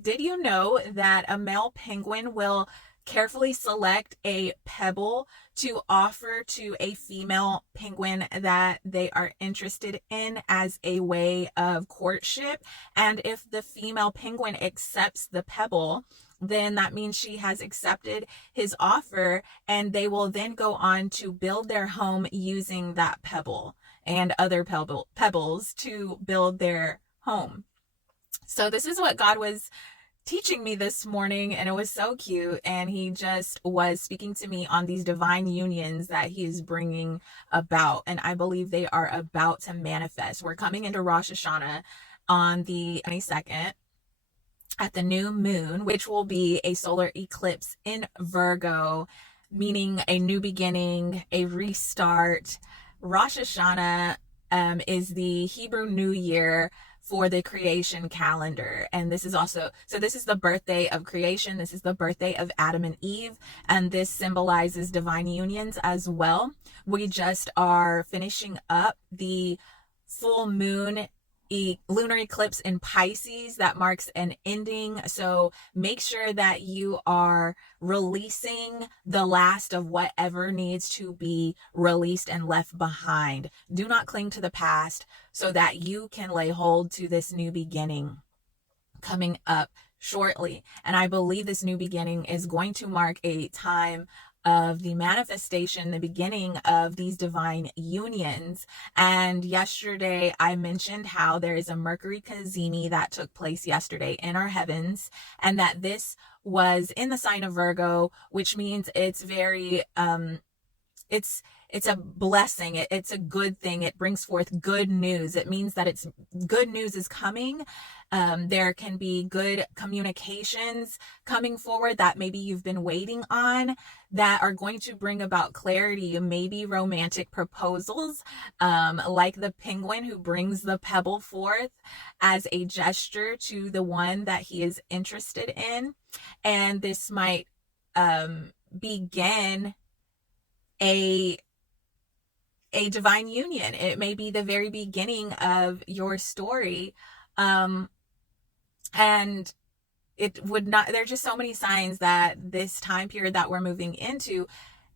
Did you know that a male penguin will carefully select a pebble to offer to a female penguin that they are interested in as a way of courtship? And if the female penguin accepts the pebble, then that means she has accepted his offer, and they will then go on to build their home using that pebble and other pebbles to build their home. So this is what God was teaching me this morning, and it was so cute. And he just was speaking to me on these divine unions that he is bringing about, and I believe they are about to manifest. We're coming into Rosh Hashanah on the 22nd at the new moon, which will be a solar eclipse in Virgo, meaning a new beginning, a restart. Rosh Hashanah is the Hebrew New Year for the creation calendar. And this is also, so this is the birthday of creation. This is the birthday of Adam and Eve. And this symbolizes divine unions as well. We just are finishing up the full moon lunar eclipse in Pisces that marks an ending. So make sure that you are releasing the last of whatever needs to be released and left behind. Do not cling to the past so that you can lay hold to this new beginning coming up shortly. And I believe this new beginning is going to mark a time of the manifestation, the beginning of these divine unions. And yesterday I mentioned how there is a Mercury Cazimi that took place yesterday in our heavens, and that this was in the sign of Virgo, which means it's very it's a blessing. It's a good thing. It brings forth good news. It means that it's good news is coming. There can be good communications coming forward that maybe you've been waiting on that are going to bring about clarity, maybe romantic proposals, like the penguin who brings the pebble forth as a gesture to the one that he is interested in. And this might begin a divine union. It may be the very beginning of your story. And it would not, there are just so many signs that this time period that we're moving into,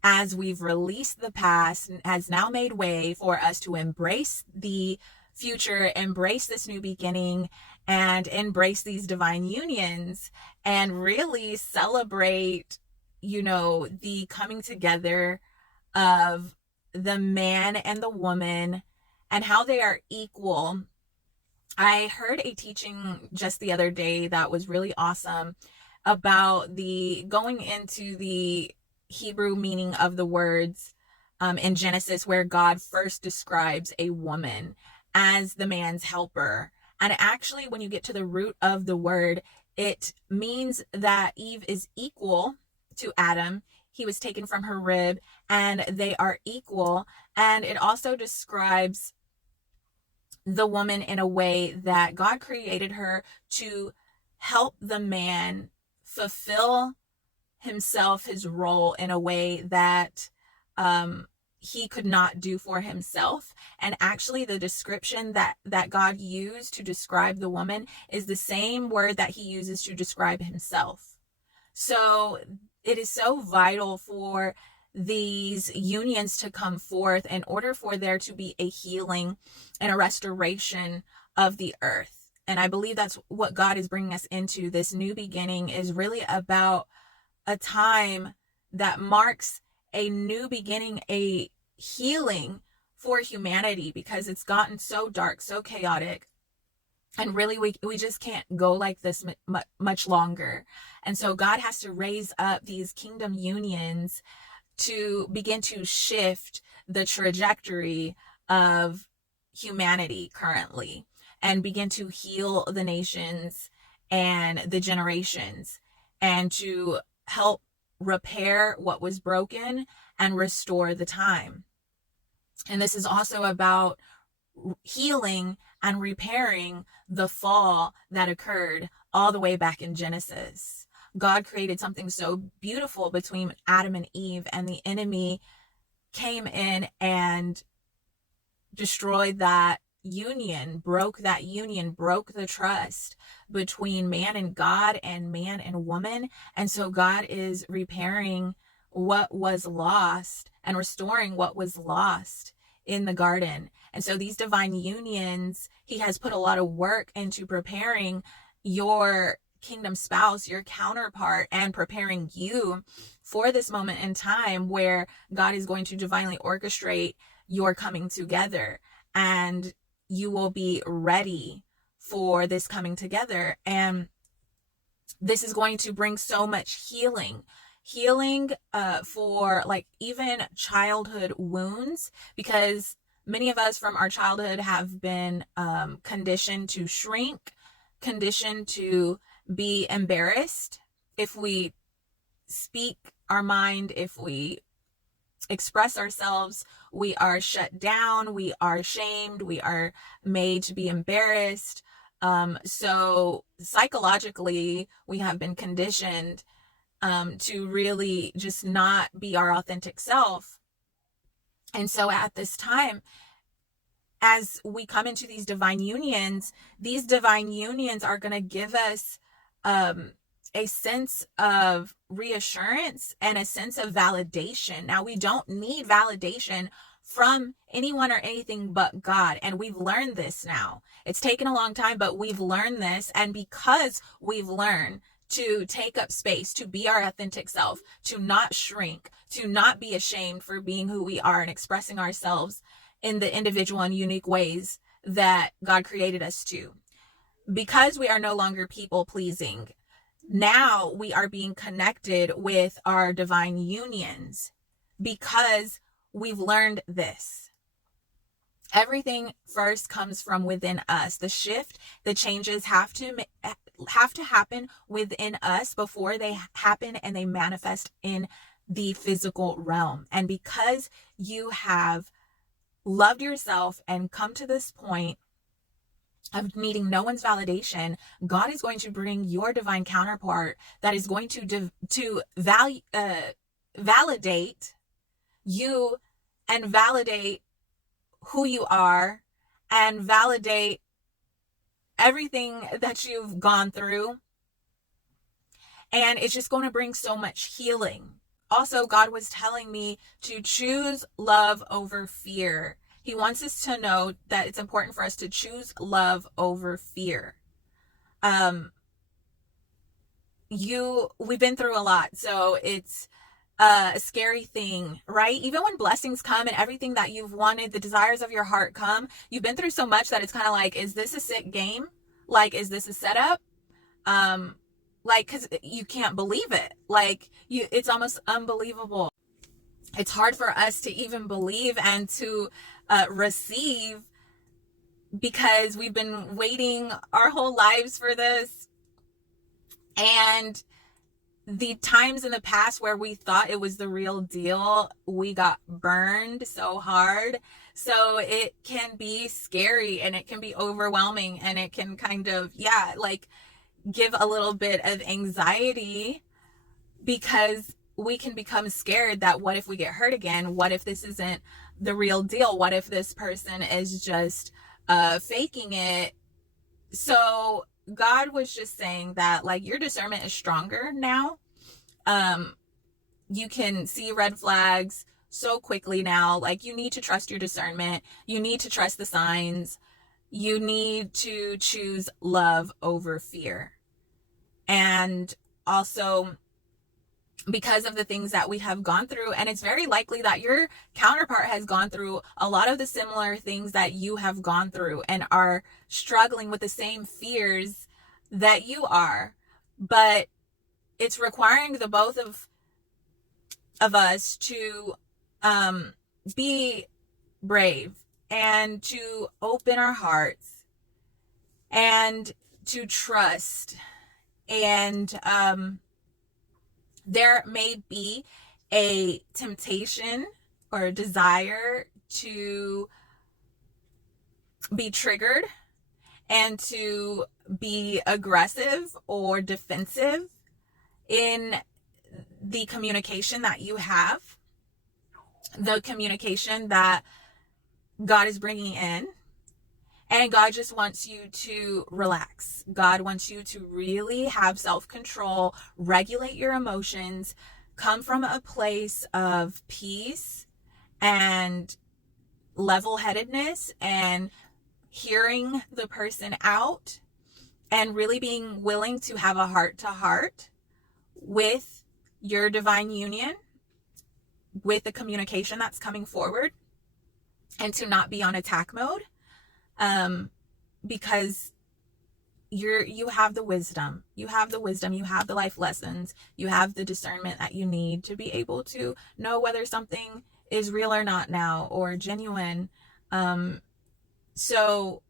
as we've released the past, has now made way for us to embrace the future, embrace this new beginning, and embrace these divine unions, and really celebrate, the coming together of the man and the woman and how they are equal. I heard a teaching just the other day that was really awesome about the going into the Hebrew meaning of the words in Genesis, where God first describes a woman as the man's helper. And actually, when you get to the root of the word, it means that Eve is equal to Adam. He was taken from her rib, and they are equal. And it also describes the woman in a way that God created her to help the man fulfill himself, his role, in a way that he could not do for himself. And actually, the description that God used to describe the woman is the same word that he uses to describe himself. So it is so vital for these unions to come forth in order for there to be a healing and a restoration of the earth. And I believe that's what God is bringing us into. This new beginning is really about a time that marks a new beginning, a healing for humanity, because it's gotten so dark, so chaotic. And really, we just can't go like this much longer. And so God has to raise up these kingdom unions to begin to shift the trajectory of humanity currently, and begin to heal the nations and the generations, and to help repair what was broken and restore the time. And this is also about healing and repairing the fall that occurred all the way back in Genesis. God created something so beautiful between Adam and Eve, and the enemy came in and destroyed that broke the trust between man and God and man and woman. And so God is repairing what was lost and restoring what was lost in the garden. And so these divine unions, he has put a lot of work into preparing your kingdom spouse, your counterpart, and preparing you for this moment in time where God is going to divinely orchestrate your coming together, and you will be ready for this coming together. And this is going to bring so much healing for like even childhood wounds, because many of us from our childhood have been conditioned to shrink, conditioned to be embarrassed if we speak our mind, if we express ourselves. We are shut down, we are shamed, we are made to be embarrassed. So psychologically, we have been conditioned to really just not be our authentic self. And so at this time, as we come into these divine unions are going to give us a sense of reassurance and a sense of validation. Now, we don't need validation from anyone or anything but God. And we've learned this now. It's taken a long time, but we've learned this. And because we've learned to take up space, to be our authentic self, to not shrink, to not be ashamed for being who we are and expressing ourselves in the individual and unique ways that God created us to. Because we are no longer people pleasing, now we are being connected with our divine unions because we've learned this. Everything first comes from within us. The shift, the changes have to happen within us before they happen and they manifest in the physical realm. And because you have loved yourself and come to this point of needing no one's validation, God is going to bring your divine counterpart that is going to validate you and validate who you are and validate everything that you've gone through. And it's just going to bring so much healing. Also, God was telling me to choose love over fear. He wants us to know that it's important for us to choose love over fear. We've been through a lot, so it's a scary thing, right? Even when blessings come and everything that you've wanted, the desires of your heart come, you've been through so much that it's kind of like, is this a sick game? Like, is this a setup? Like, cause you can't believe it. Like, it's almost unbelievable. It's hard for us to even believe and to receive, because we've been waiting our whole lives for this. And the times in the past where we thought it was the real deal, we got burned so hard. So it can be scary and it can be overwhelming, and it can kind of, like give a little bit of anxiety, because we can become scared that what if we get hurt again? What if this isn't the real deal? What if this person is just faking it? So God was just saying that, like, your discernment is stronger now. You can see red flags so quickly now. Like, you need to trust your discernment. You need to trust the signs. You need to choose love over fear. And also, because of the things that we have gone through, and it's very likely that your counterpart has gone through a lot of the similar things that you have gone through and are struggling with the same fears that you are. But it's requiring the both of us to be brave and to open our hearts and to trust. And there may be a temptation or a desire to be triggered and to be aggressive or defensive in the communication that you have, the communication that God is bringing in. And God just wants you to relax. God wants you to really have self-control, regulate your emotions, come from a place of peace and level-headedness and hearing the person out and really being willing to have a heart-to-heart with your divine union, with the communication that's coming forward, and to not be on attack mode. Because you have the wisdom, you have the life lessons, you have the discernment that you need to be able to know whether something is real or not now, or genuine. So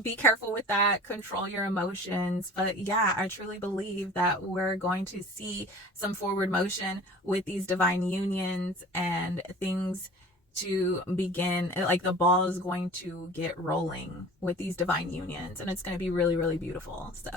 be careful with that, control your emotions. But yeah, I truly believe that we're going to see some forward motion with these divine unions and things to begin, like the ball is going to get rolling with these divine unions, and it's going to be really, really beautiful. So